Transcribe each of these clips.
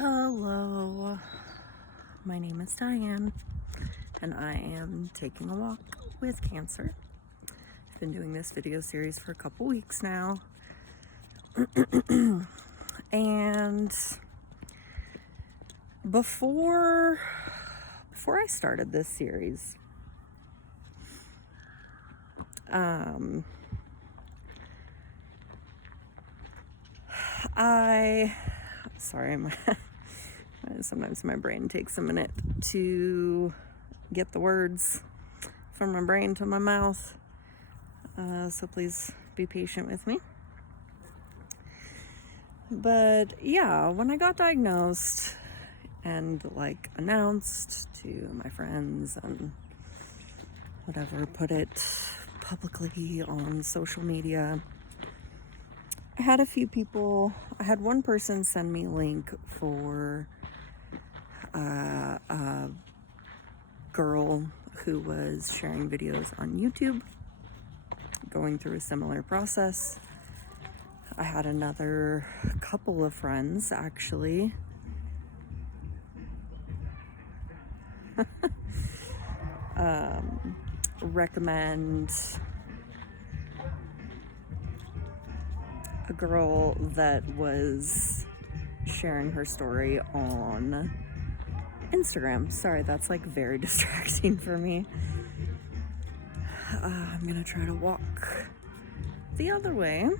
Hello, my name is Diane, and I am taking a walk with cancer. I've been doing this video series for a couple weeks now, and before I started this series, sometimes my brain takes a minute to get the words from my brain to my mouth, so please be patient with me. But yeah, when I got diagnosed and announced to my friends and whatever, put it publicly on social media, I had one person send me a link for a girl who was sharing videos on YouTube going through a similar process. I had another couple of friends actually recommend a girl that was sharing her story on Instagram. Sorry, that's very distracting for me. I'm gonna try to walk the other way.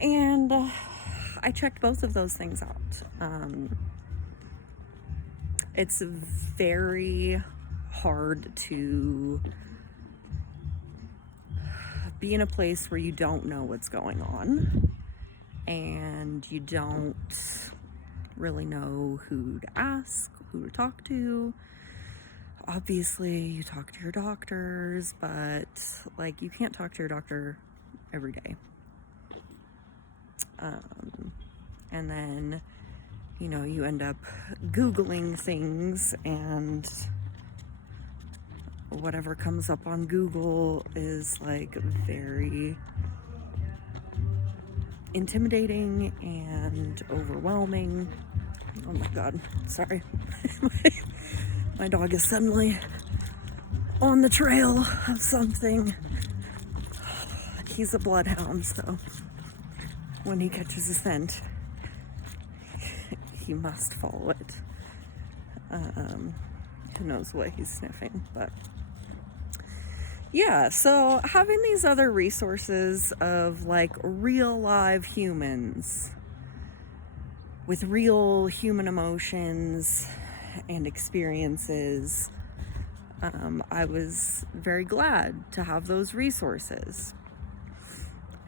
And I checked both of those things out. It's very hard to be in a place where you don't know what's going on and you don't really know who to ask, who to talk to. Obviously, you talk to your doctors, but you can't talk to your doctor every day. And then, you end up Googling things, and whatever comes up on Google is very intimidating and overwhelming. Oh my God, sorry. My dog is suddenly on the trail of something. He's a bloodhound, so when he catches a scent, he must follow it. Who knows what he's sniffing, but yeah, so having these other resources of real live humans with real human emotions and experiences, I was very glad to have those resources.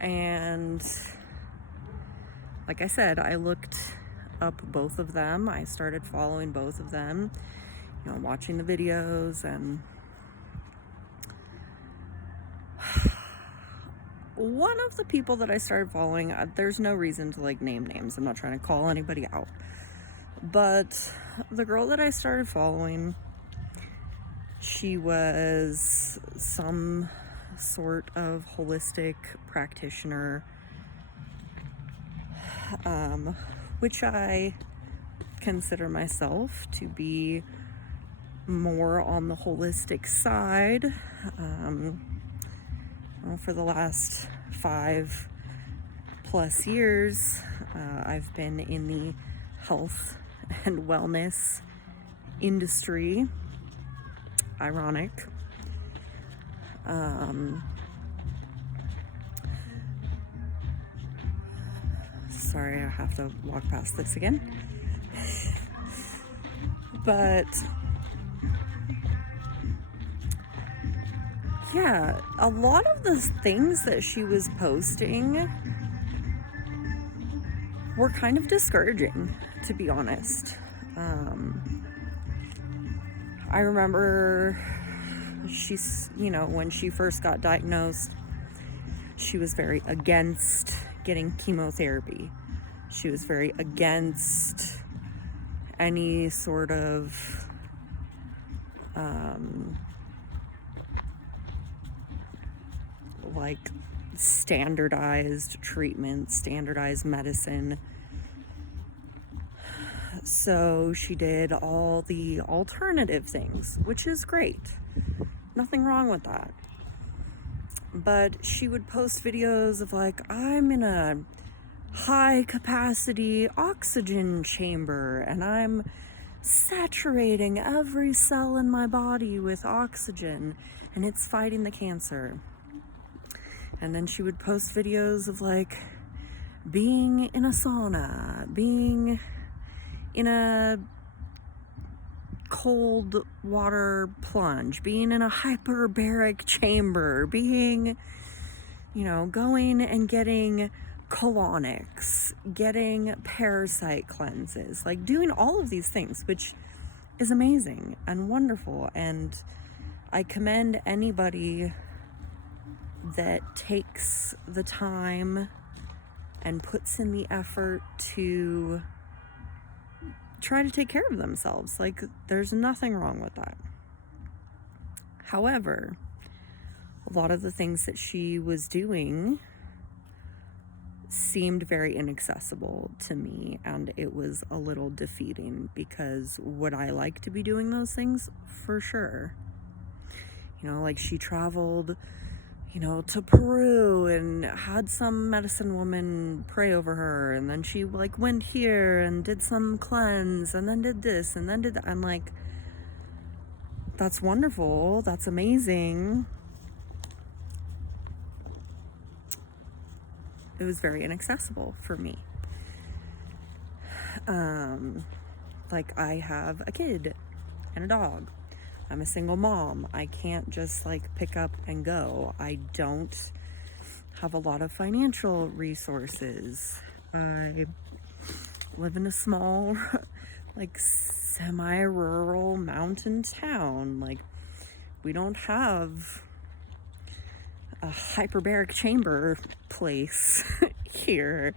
And like I said, I looked up both of them. I started following both of them, watching the videos, and one of the people that I started following, there's no reason to name names. I'm not trying to call anybody out. But the girl that I started following, she was some sort of holistic practitioner, which I consider myself to be more on the holistic side. For the last 5+ years, I've been in the health and wellness industry. Ironic. Sorry, I have to walk past this again. But yeah, a lot of the things that she was posting were kind of discouraging, to be honest. I remember she's, when she first got diagnosed, she was very against getting chemotherapy. She was very against any sort of standardized treatment, standardized medicine. So she did all the alternative things, which is great. Nothing wrong with that. But she would post videos of like, I'm in a high capacity oxygen chamber and I'm saturating every cell in my body with oxygen and it's fighting the cancer. And then she would post videos of like being in a sauna, being in a cold water plunge, being in a hyperbaric chamber, being, going and getting colonics, getting parasite cleanses, like doing all of these things, which is amazing and wonderful. And I commend anybody that takes the time and puts in the effort to try to take care of themselves. Like, there's nothing wrong with that. However, a lot of the things that she was doing seemed very inaccessible to me, and it was a little defeating, because would I like to be doing those things? For sure. Like she traveled, to Peru and had some medicine woman pray over her, and then she like went here and did some cleanse and then did this and then did that. I'm like, that's wonderful, that's amazing. It was very inaccessible for me. Like, I have a kid and a dog. I'm a single mom. I can't just like pick up and go. I don't have a lot of financial resources. I live in a small, like semi-rural mountain town. Like, we don't have a hyperbaric chamber place here.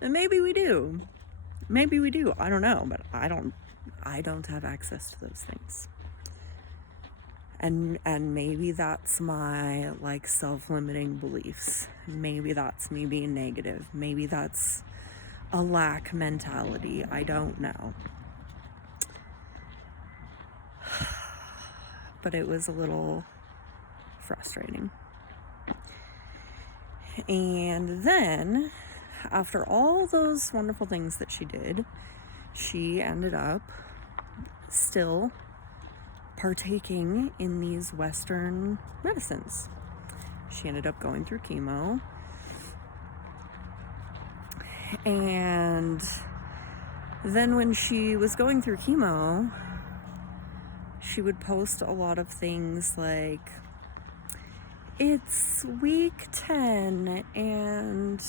And maybe we do. I don't know, but I don't have access to those things. And maybe that's my like self-limiting beliefs. Maybe that's me being negative. Maybe that's a lack mentality. I don't know. But it was a little frustrating. And then, after all those wonderful things that she did, she ended up still partaking in these Western medicines. She ended up going through chemo. And then when she was going through chemo, she would post a lot of things like, it's week 10 and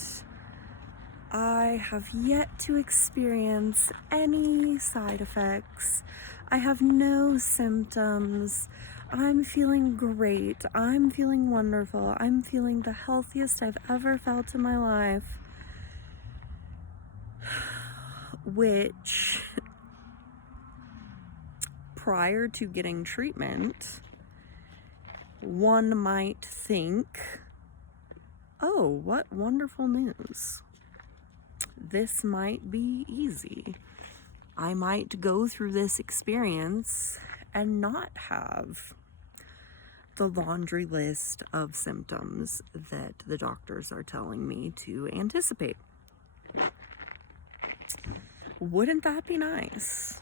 I have yet to experience any side effects. I have no symptoms. I'm feeling great. I'm feeling wonderful. I'm feeling the healthiest I've ever felt in my life. Which, prior to getting treatment, one might think, oh, what wonderful news. This might be easy. I might go through this experience and not have the laundry list of symptoms that the doctors are telling me to anticipate. Wouldn't that be nice?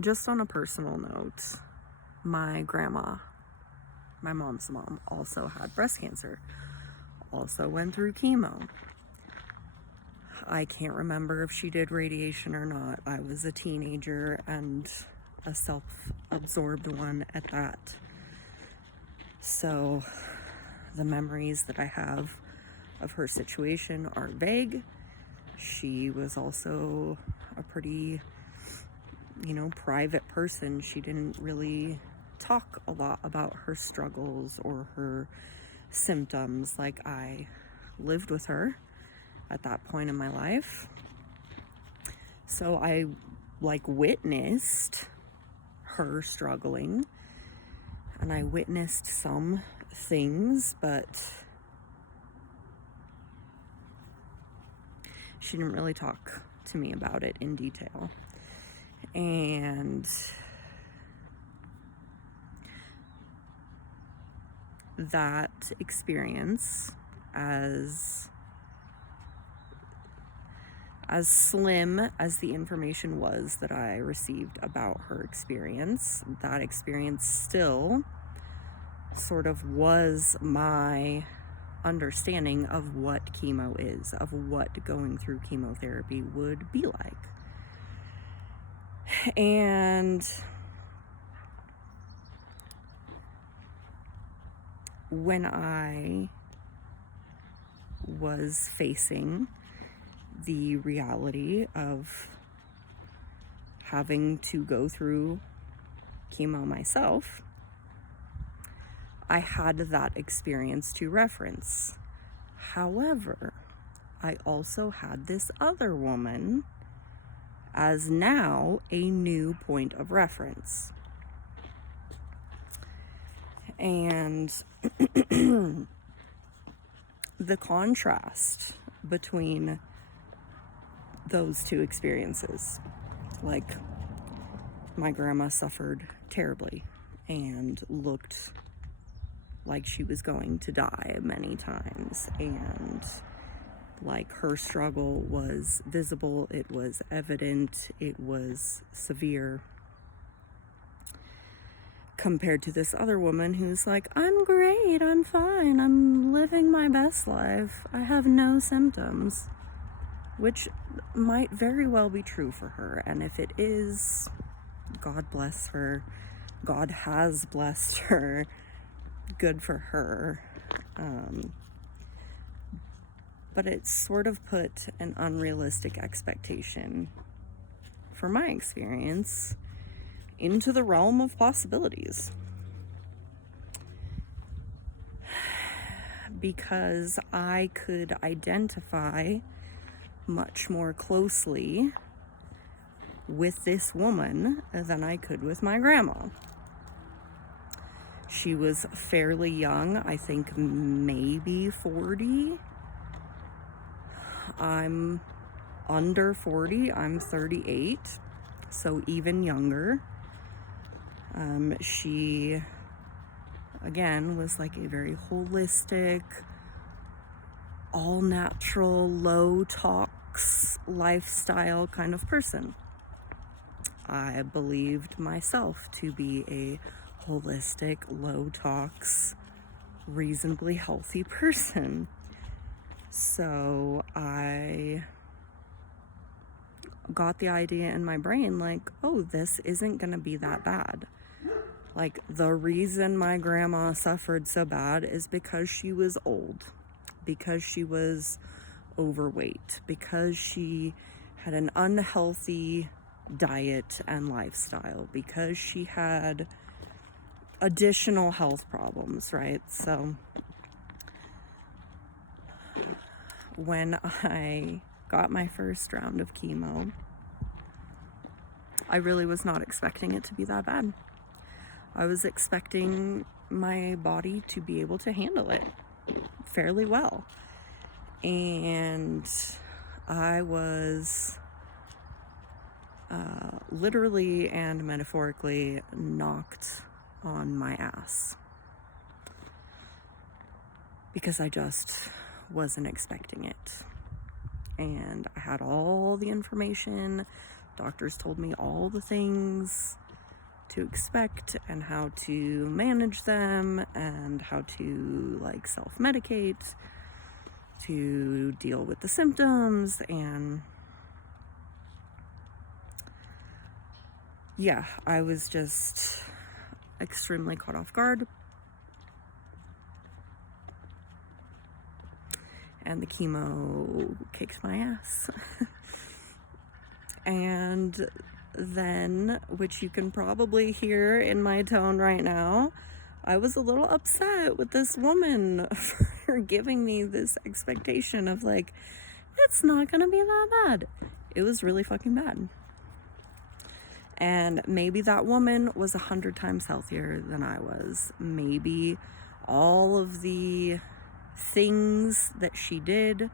Just on a personal note, my grandma, my mom's mom, also had breast cancer. Also went through chemo. I can't remember if she did radiation or not. I was a teenager and a self-absorbed one at that. So the memories that I have of her situation are vague. She was also a pretty, private person. She didn't really talk a lot about her struggles or her symptoms. Like, I lived with her at that point in my life, so I witnessed her struggling, and I witnessed some things, but she didn't really talk to me about it in detail. And that experience, as slim as the information was that I received about her experience, that experience still sort of was my understanding of what chemo is, of what going through chemotherapy would be like. And when I was facing the reality of having to go through chemo myself, I had that experience to reference. However, I also had this other woman as now a new point of reference. And the contrast between those two experiences, like, my grandma suffered terribly and looked like she was going to die many times, and like her struggle was visible, it was evident, it was severe, compared to this other woman who's like, I'm great, I'm fine, I'm living my best life, I have no symptoms, which might very well be true for her. And if it is, God bless her, God has blessed her, good for her. But it sort of put an unrealistic expectation for my experience into the realm of possibilities. Because I could identify much more closely with this woman than I could with my grandma. She was fairly young, I think maybe 40. I'm under 40, I'm 38, so even younger. She, again, was like a very holistic, all natural, low tox lifestyle kind of person. I believed myself to be a holistic, low tox, reasonably healthy person. So I got the idea in my brain, like, oh, this isn't gonna be that bad. Like, the reason my grandma suffered so bad is because she was old, because she was overweight, because she had an unhealthy diet and lifestyle, because she had additional health problems, right? So when I got my first round of chemo, I really was not expecting it to be that bad. I was expecting my body to be able to handle it fairly well. And I was literally and metaphorically knocked on my ass, because I just wasn't expecting it. And I had all the information. Doctors told me all the things to expect and how to manage them and how to, like, self-medicate to deal with the symptoms. And yeah, I was just extremely caught off guard. And the chemo kicked my ass. And then, which you can probably hear in my tone right now, I was a little upset with this woman for giving me this expectation of, like, it's not gonna be that bad. It was really fucking bad. And maybe that woman was 100 times healthier than I was. Maybe all of the things that she did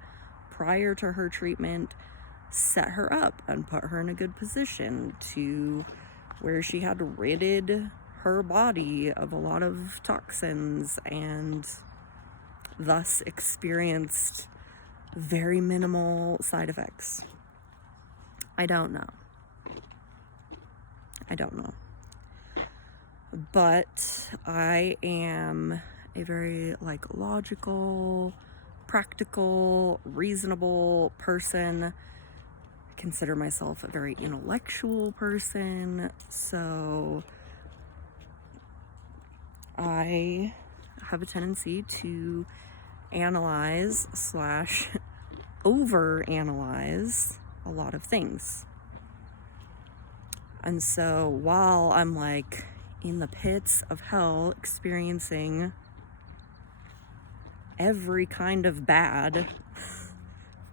prior to her treatment set her up and put her in a good position to where she had ridded her body of a lot of toxins and thus experienced very minimal side effects. I don't know. But I am a very logical, practical, reasonable person. I consider myself a very intellectual person, so I have a tendency to analyze / overanalyze a lot of things. And so while I'm in the pits of hell experiencing every kind of bad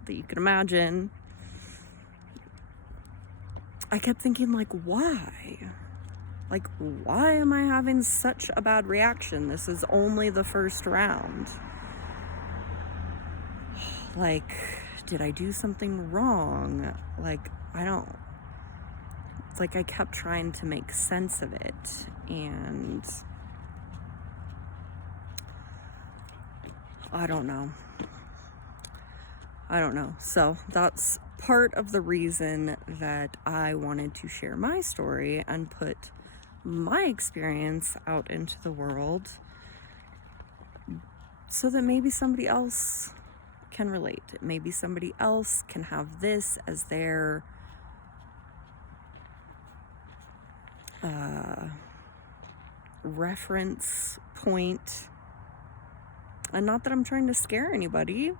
that you could imagine, I kept thinking why? Why am I having such a bad reaction? This is only the first round. Did I do something wrong? I don't. It's I kept trying to make sense of it, and I don't know. So that's part of the reason that I wanted to share my story and put my experience out into the world so that maybe somebody else can relate. Maybe somebody else can have this as their reference point. And not that I'm trying to scare anybody.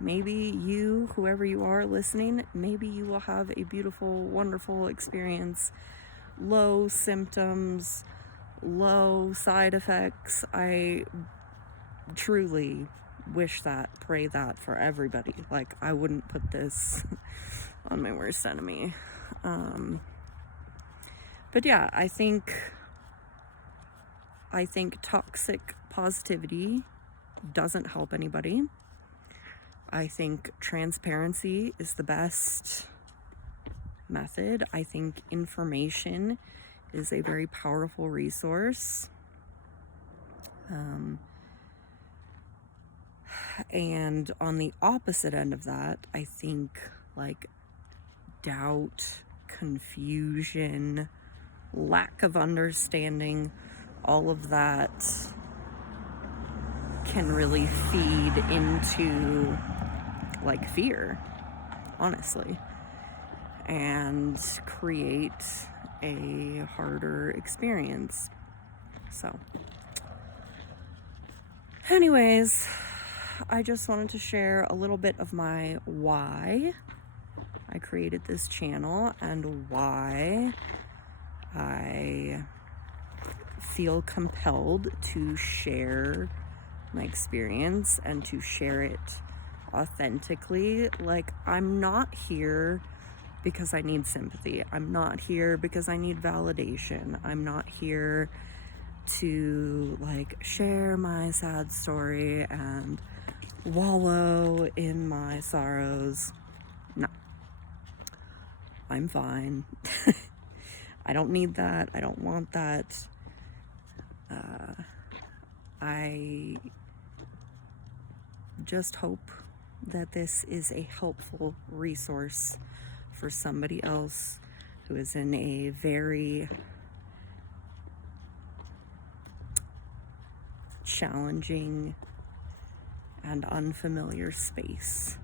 Maybe you, whoever you are listening, maybe you will have a beautiful, wonderful experience. Low symptoms, low side effects. I truly wish that, pray that for everybody. I wouldn't put this on my worst enemy. But yeah, I think toxic positivity doesn't help anybody. I think transparency is the best method. I think information is a very powerful resource. And on the opposite end of that, I think doubt, confusion, lack of understanding, all of that can really feed into fear, honestly, and create a harder experience. So anyways, I just wanted to share a little bit of my why I created this channel and why I feel compelled to share my experience and to share it authentically. I'm not here because I need sympathy. I'm not here because I need validation. I'm not here to share my sad story and wallow in my sorrows. No, I'm fine. I don't need that. I don't want that. I just hope that this is a helpful resource for somebody else who is in a very challenging and unfamiliar space.